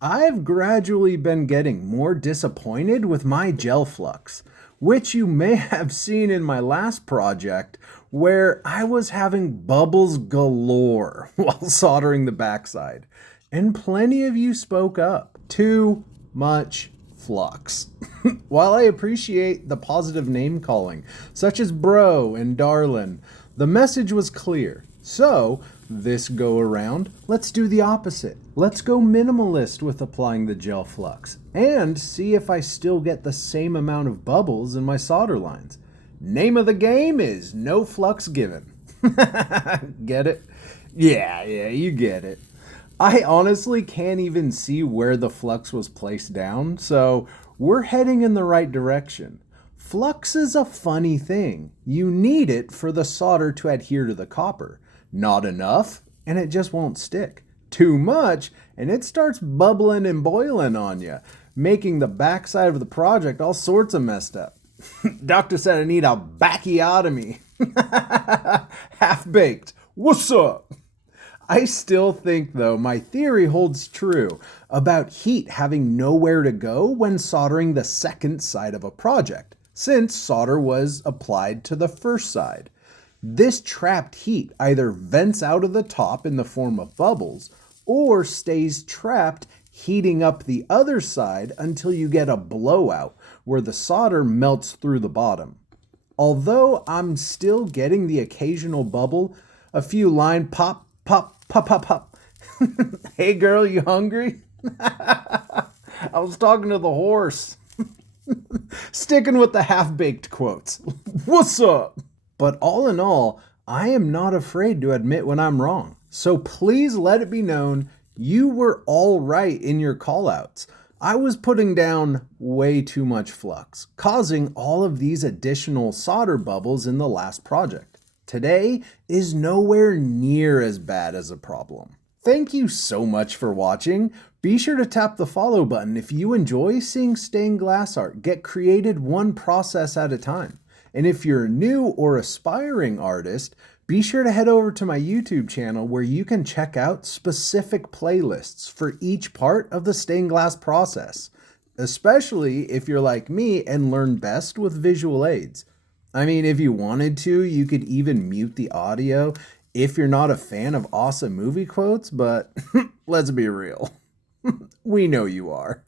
I've gradually been getting more disappointed with my gel flux, which you may have seen in my last project where I was having bubbles galore while soldering the backside. And plenty of you spoke up. Too much flux. While I appreciate the positive name calling, such as bro and darlin', the message was clear. So, this go around, let's do the opposite. Let's go minimalist with applying the gel flux and see if I still get the same amount of bubbles in my solder lines. Name of the game is no flux given. Get it? Yeah, you get it. I honestly can't even see where the flux was placed down, so we're heading in the right direction. Flux is a funny thing. You need it for the solder to adhere to the copper. Not enough, and it just won't stick. Too much, and it starts bubbling and boiling on you, making the backside of the project all sorts of messed up. Doctor said I need a bacchiotomy. Half baked. What's up? I still think, though, my theory holds true about heat having nowhere to go when soldering the second side of a project, since solder was applied to the first side. This trapped heat either vents out of the top in the form of bubbles or stays trapped, heating up the other side until you get a blowout where the solder melts through the bottom. Although I'm still getting the occasional bubble, a few line pop, pop, pop, pop, pop. Hey girl, you hungry? I was talking to the horse. Sticking with the half-baked quotes. What's up? But all in all, I am not afraid to admit when I'm wrong. So please let it be known you were all right in your callouts. I was putting down way too much flux, causing all of these additional solder bubbles in the last project. Today is nowhere near as bad as a problem. Thank you so much for watching. Be sure to tap the follow button if you enjoy seeing stained glass art get created one process at a time. And if you're a new or aspiring artist, be sure to head over to my YouTube channel where you can check out specific playlists for each part of the stained glass process, especially if you're like me and learn best with visual aids. I mean, if you wanted to, you could even mute the audio if you're not a fan of awesome movie quotes, but let's be real. We know you are.